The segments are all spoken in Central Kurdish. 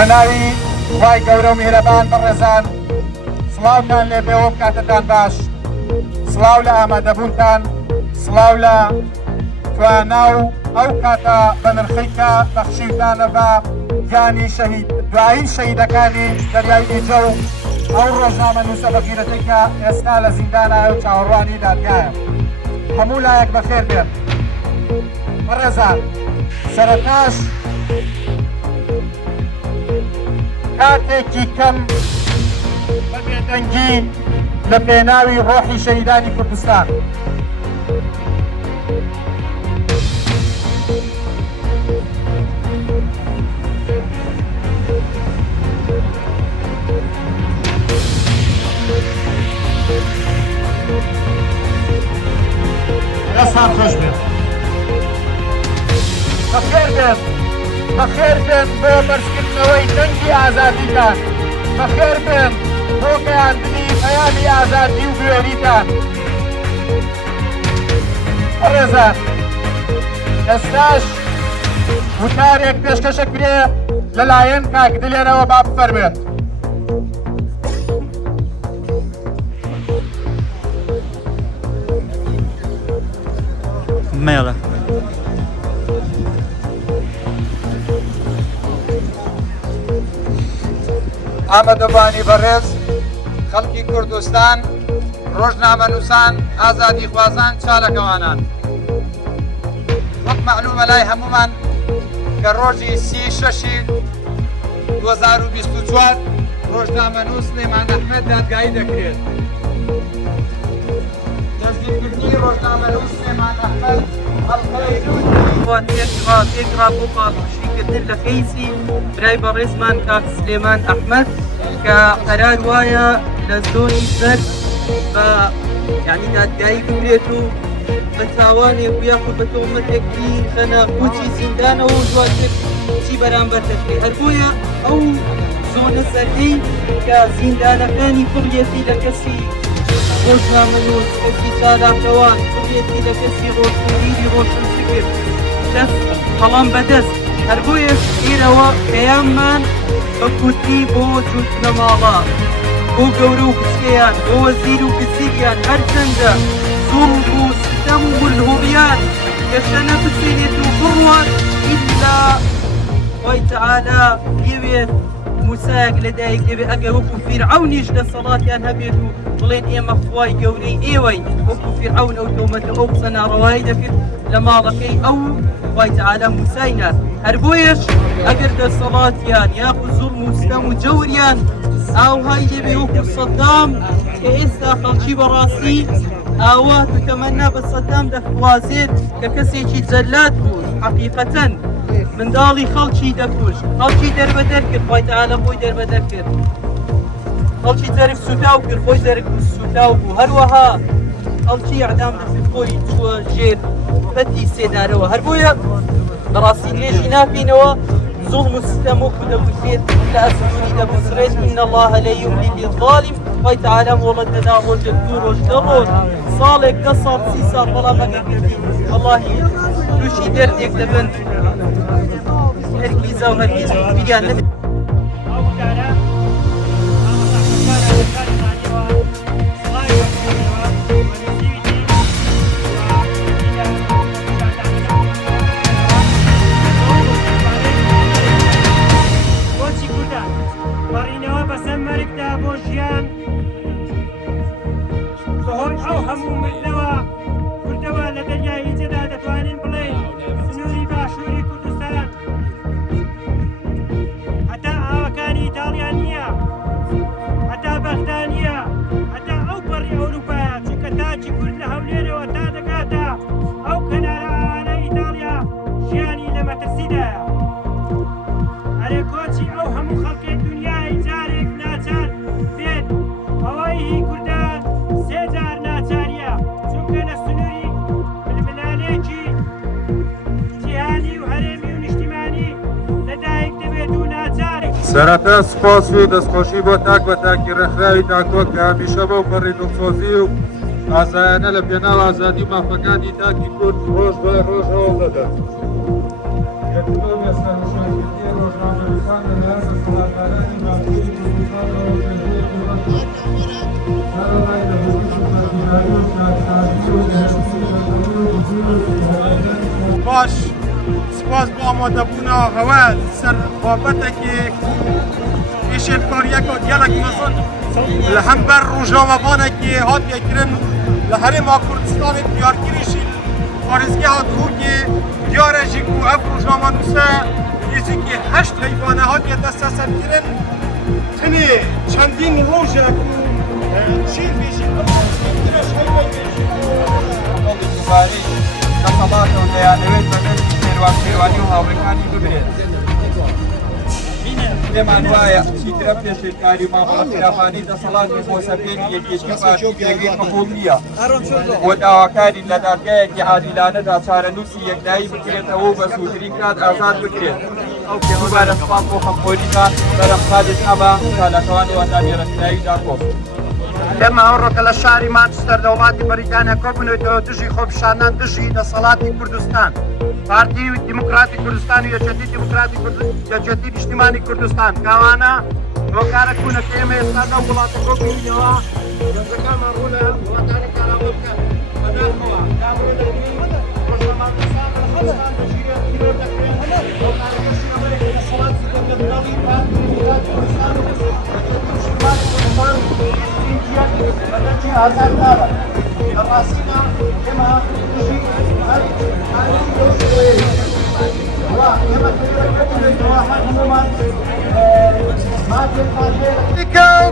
بەناوی خوای گەورە و میهرەبان بەڕێزان سڵاوتان لێبێ و کاتتان باش. سڵاو لە ئامادەبوونتان، سڵاو لە توانا و ئەو کاتە بە نرخەی کە بەخشیتانە بە گیانی دوایی شەهیدەکانی دەریای ئیجە و ئەو ڕۆژنامە نووسە بەگیرەتەی کە ئێستا لە زیندانە و چاوەڕوانی دادگایە. هەموو لایەک بەخێر بێت. بەڕێزان، سەرەتاش کاتێکی کەم بە بێدەنگی لە پێناوی ڕۆحی شەهیدانی کوردستان دەستان خۆش بێت. بەخێر بێت، بەخێر بێن بۆ بەرزکردنەوەی دەنگی ئازادیتان، بەخێر بێن بۆ گەیاندنی پەیامی ئازادی و گوێریتان. بەڕێزان، ئێستاش وتارێک پێشکەشەکرێ لەلایەن کاک دلێرەوە با بفەرمێت. مێڵە ئامادەبانی بەڕێز خەڵکی کوردستان، ڕۆژنامەنووسان، ئازادی خوازان، چالەکەوانان، وەک معلومە لای هەمومان کە ڕۆژی 36 2024 ڕۆژنامەنووس سلێمان ئەحمەد دادگایی دەکرێت. دەستگیرکردنی ڕۆژنامەنووس سلێمان ئەحمەد تێکرا بۆ پاڵپشتیکردن لە فەیسی برای بەڕێزمان کاک سلێمان ئەحمەد کە قەرار وایە لە زۆنی سەر بە یعنی دادگایی بکرێت و بە تاوانێک و یاخود بە تۆمەتێکی خەنە قوچی زیندانەوە و دواتر چی بەرامبەر دەکرێت. هەر بۆیە ئەو زۆنە سەردەی کە زیندانەکانی پڕیەتی لە کەسی ڕۆژنامەنووس، کەسی چالاکەوان، پڕیەتی لە کەسی ڕۆژنووسیری ڕۆشنفکر دەست بەڵام بەدەست. هەر بۆیەش ئێرەوە پەیاممان بە کورتی بۆ جووتنە ماڵا، بۆ گەورە و کچکەیان، بۆ وەزیر و کچیریان، هەرچەندە زوڵم و ستەم و ملهوڕیان گەشتەنە بچێنێت و بڕوات ئیلا خۆی تەعالا لێوێت موسایەک لەدایک دەبێت ئەگەر وەکو فیرعەونیش دەسەڵاتیان هەبێت و بڵێن ئێمە خوای گەورەی ئێوەی وەکو فیرعەون ئەو تۆمەتە ئەو قسە ناڕەوایی دەکرد لە ماڵەکەی ئەو خوای تەعالا موسای نات. هەر بۆیەش ئەگەر دەسەڵاتیان یاخود زوڵم و ستەم و جەوریان ئاوهای دەبێ وەکو سەدام کە ئێستا خەڵکی بەڕاستی ئاوات و تەمەنا بە سەدام دەخوازێت کە کەسێکی جەلات بوو حەقیقەتەن منداڵی خەڵکی دەکوش، خەڵکی دەربەدەر کرد، خوای تەعالا خۆی دەربەدەر کرد، خەڵکی جەرگ سوتاو کرد، خۆی جەرگ سوتاو بوو، هەروەها خەڵکی ئەعدام دەکرد، خۆی چووە ژێر پەتی سێدارەوە. هەر بۆیە بەڕاستی نوێژی ناکەینەوە زوڵم و ستەم وەکو دەگوترێت لە ئەسمانی دەبسرێت إن الله لا يملي للظالم. خوای تەعالا مۆڵەت دەدا ڕۆژێک، دوو ڕۆژ، دە ڕۆژ، ساڵێک، 10 ساڵ، 30 ساڵ، بەڵام ئەگەر گرتی وەڵاهی تووشی دەردێک دەبن هەرگیز و هەرگیز بیریان نەبێت. سەرەتا سپاس و دەستخۆشی بۆ تاک بە تاکی ڕێکخراوی تاکۆ کە هەمیشە بەو پەڕی دڵسۆزی و ئازایانە لە پێناو ئازادی مافەکانی تاکی کورد ڕۆژ بە ڕۆژ هەوڵ دەدات. یەکدۆم ێستا ڕۆژنامەنووسی ڕۆژنامەنووسان لەلایەن دەسەڵاتدارانی باکووری کوردستانەوە پێشبێتی ڕەشی سەرەڕای لە بەرگری خزمەتگوزاری و شارسازی و باش سپاس بۆ ئامادەبوونەوە هەوە سەر بابەتێکی پێشێرکاریەک و گەلێک مەزن لە هەمبەر ڕۆژنامەوانێکی هاتیەکردن لە هەرێما کوردستانی دیارکریشی پارێزگەها دووکی دیارەژی و ئەف ڕۆژنامەنووسە نزیکی 8 هەیڤانە هاتیە دەستەسەرکردن تنێ چەندین ڕۆژێک و چین بێژی درێژ هەیڤەیێژی جوباری دەسەڵاتەوە دەیانەوێت بەدەستی پێروانی و هاوڕێکانی ببرێت. پێمان وایە چیترە پێشێرکاری و مامەڵە خێرافانەی دەسەڵاتی بۆ سەرپێکی یەکێتی پارتیەکەی قبوڵ نییە بۆ داواکاری لە دادگایەکی عادیلانەدا چارەنووسی یەکدایی بکرێتەوە و بە سووتری کرات ئازاد بکرێت. دووبارە سپاس بۆ خەمخۆریتان بەرەمخادت ئەمە چالەکەوانی وەندانی ڕێکخراویدا کۆب. ئێمە ئەوڕۆکە لە شاری مانچستەر لە وڵاتی بەریتانیا کۆبوونەوەیەوە دژی خۆپیشاندان دژی دەسەڵاتی کوردستان پارتی دیموکراتی کوردستان و یەکێتی دیموکراتی یەکێتی نیشتیمانی کوردستان کاوانە هۆکارە کوونەکە ئێمە ئێستا لەم وڵاتە کۆبوونەوە گەنجەکانمان ڕوو لە وڵاتانی کارامە بکەن بەداخەوە دابڕێ دەکرێن ڕۆژنامەنووسان لە خۆستان دەژیرێت پیرۆ دەکرێن هۆکارەکەشی ئەمەیەکە دەسەڵاتی دەبلەبراڵی پارتی دیموکراتی کوردستان و یەکێتی نیشتیمانی کوردستان بدأتي آزاد دارا الراسينا كما تجي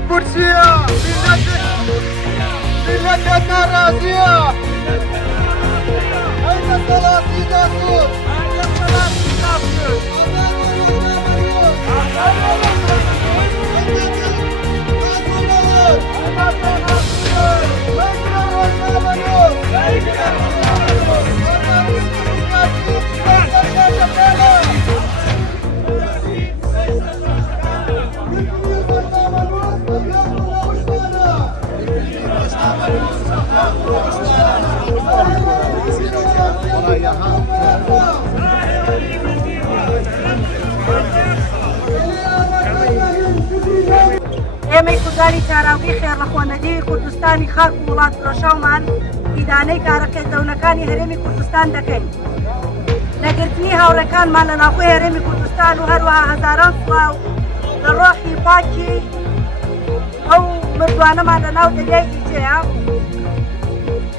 كرسية ملتنا راضية أين الصلاة داسوس أين الصلاة داسوس ئێمەی کوردانی چاراوی خێر لە خۆنەدی کوردستانی خەڵک و وڵات فرۆشەومان ئیدانەی کارەکردەونەکانی هەرێمی کوردستان دەکەین. لەگرتنی هاوڕێکانمان لە ناوخۆی هەرێمی کوردستان و هەروەها هەزاران سڵاو لە ڕۆحی پاکی ئەو مردوانەمان لە ناو دەریای ئیجەیە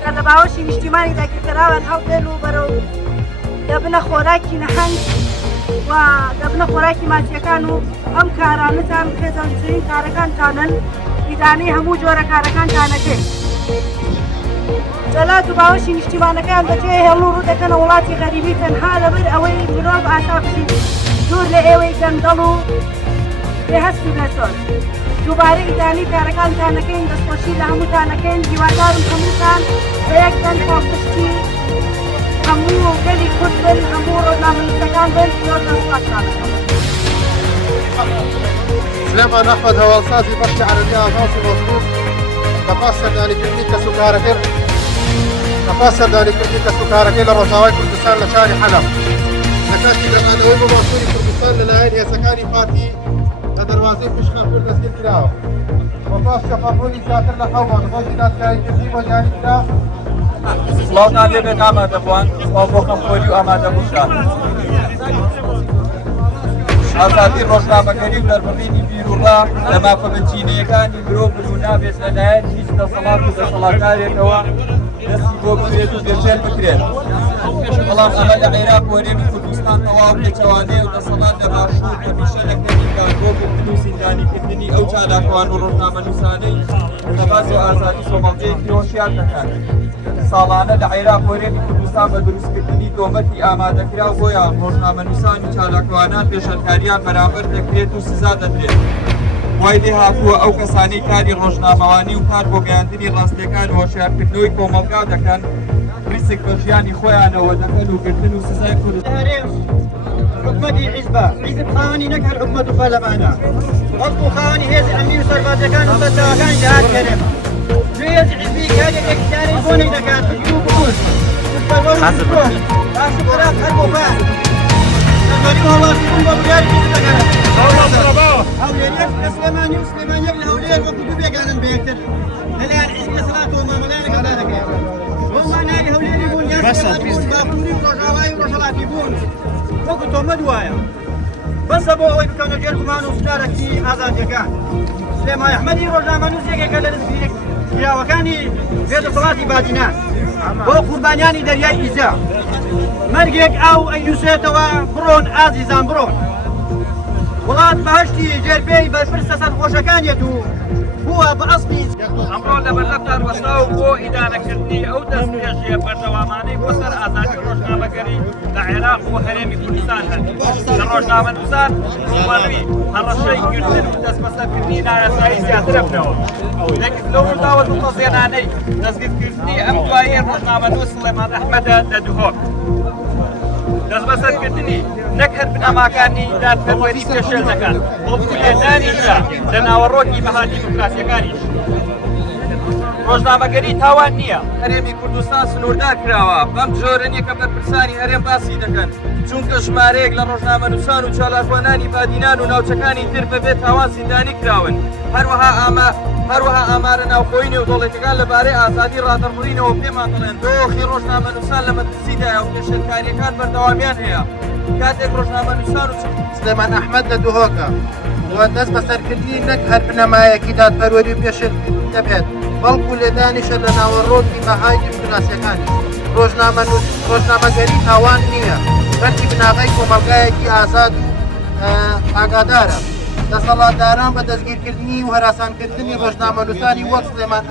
کە لە باوەشی نیشتیمانی داگیرکراوان هەڵدێن و بەرەو دەبنە خۆراکی نەهەنگ و دەبنە خۆراکی ماچیەکان و ئەم کارانتان بکرێتەوەترین کارەکانتانن ئیدانەی هەموو جۆرە کارەکانتانەکەین. جەلات و باوەشی نیشتیمانەکان بەجێ هێڵ و ڕوو دەکەنە وڵاتی غەریبی تەنها لەبەر ئەوەی مرۆڤ ئاسا بشین دوور لە ئێوەی گەندەڵ و بێهەستی بێتۆن. دووبارە ئیدانی کارەکانتانەکەین دەستخۆشی لە هەمووتانەکەین هیوادارم هەمووتان بە یەک دەنگ خۆپشتی هەموو گەلی کورد بن هەموو ڕۆژنامەنووسەکان بن زۆر دەستخواشتانەکەن. سليمان أحمد هوالسازي بەشی عەربیە ئاژانسی مۆسکۆ بەپاس سەردانیکردنی کەس و کارەکەی کەس و کارەکەی لە ڕۆژاوای کوردستان لە شاری حەلەب لە کاتی گەڕانەوەی بۆ ماسووری کوردستان لەلایەن هێزەکانی پارتی لە دەروازەی پشکنپور دەستگیر کراوە بەپاس شەفافبوونی زیاتر لە حەومان ڕۆژی دادگاییکردنی بۆ دیاریکرا سڵاوتان لێبێت ئامادەبووان سڵاو بۆ خەمخۆری و ئامادەبووشان. ئازادی ڕۆژنامەگەری و دەربڕینی بیرروڕا لە مافە بنچینەکانی مرۆڤ و نابێت لەلایەن هیچ دەسەڵات و دەسەڵاتدارێکەوە دەستی بۆ بکرێت و بێچێت بکرێت. بەڵام ئەمە لە عێراق و هەرێمی کوردستان تەواو پێچەوانەیە و دەسەڵات لە باشوور هەمیشە دەکەنی کارگۆبوون و زیندانیکردنی ئەو چالاکەوان و ڕۆژنامەنووسانەی لە باز و ئازادی کۆمەڵگەیەکی هۆشیار دەکات. ساڵانە لە عێراق و هەرێمی کوردستان بە دروستکردنی تۆمەتی ئامادەکرا و بۆیان ڕۆژنامەنووسان و چالاکەوانان پێشەرکاریان بەرامبەر دەکرێت و سزا دەدرێت. وای لێ هاتووە ئەو کەسانەی کاری ڕۆژنامەوانی و کار بۆ گەیاندنی ڕاستیەکان و هۆشیارکردنەوەی کۆمەلگا دەکەن ریسک بە ژیانی خۆیانەوە دەکەن و گرتن و سزای کوردستان. حکومەتی حیزب خاوەنی نەکەن حکومەت و پەرلەمانە وەکو خاوەنی هێزی ئەمیر و سەربازەکان و سەرچاوەکان جەهات کەرێم هێزی حیزبی کارێک یەکداری بۆنێک دەکات بگیر و ببوون باسی خراپ هەر بۆ دەربەری هەوڵاتی بوون بۆ بڕیاری حیزب دەکەن هەولێریەک لە سلێمانی و سلێمانیەک لە هەولێر وەکو دوو بێگانن بە یەکتر لەلایەن حیزب دەسەڵات و مامەلایەنە کەدارەکەیان بۆ مانای هەولێری بوون یان سلێمانی بوون باکووری و ڕۆژاوایی و ڕۆژهەڵاتی بوون وەکو تۆمەد وایە بەسە بۆ ئەوەی بکەونە جێرگومان و سنارەکی ئازادیەکان سلێمان ئەحمەدی ڕۆژنامەنووس یەکێکە لە پیاوەکانی بێدەسەڵاتی بادینان بۆ قوربانیانی دەریای ئیزا مەرگێک ئاو ئەینووسێتەوە بڕۆن ئازیزان بڕۆن وڵات بەهشتی جێرپێی بەرپرسە سەرخۆشەکانیەت و بووە بە ئەسڵی ئەمڕۆ لە بەردەمتان وەستا و بۆ ئیدانەکردنی ئەو دەستپێژیە بەردەوامانەی بۆ سەر ئازادی ڕۆژنامەگەری لە عێراق و هەرێمی کوردستان هەن لە ڕۆژنامەنووسان ڕۆمەڕووی هەڕەشەی گرتن و دەستبەسەرکردنی نایاسایی زیاترە بنەوە یەکێک لەو ڕووداوە دووتەزێنانەی دەستگیرکردنی ئەم دواییە ڕۆژنامەنووس سلێمان ئەحمەدە لە دوهۆک دەستبەسەرکردنی نەک هەر بنەماکانی دادپەروەری پێشێل دەکات بەڵکو لێدانیشە لە ناوەڕۆکی بەها دیموکراسیەکانیش ڕۆژنامەگەری تاوان نییە هەرێمی کوردستان سنووردار کراوە بەم جۆرەنیە کە بەرپرسانی هەرێم باسی دەکەن چونکە ژمارەیەک لە ڕۆژنامەنووسان و چالاکوانانی بادینان و ناوچەکانی تر بەبێ تاوان زیندانی کراون هەروەها ئامارە ناوخۆی نێودوڵێتەکان لەبارەی ئازادی ڕادەڕبڕینەوە پێمان دەڵێن دۆخی ڕۆژنامەنووسان لە مەترسیدایە و پێشێلکاریەکان بەردەوامیان هەیە کاتێک ڕۆژنامەنووسان و سلێمان ئەحمەد لە دوهۆکە و دەست بەسەرکردنی نەک هەر بنەمایەکی دادپەروەری و پێشێل دەبێت بەڵکو لێدانیشە لە ناوەڕۆکی بەهای دیموکراسیەکانی ڕۆژنامەگەری تاوان نییە بەلکی بناغی کۆمەلگایەکی ئازاد و ئاگادارە دەسەڵاتداران بە دەستگیرکردنی و هەراسانکردنی ڕۆژنامەنووسانی وەک سلێمان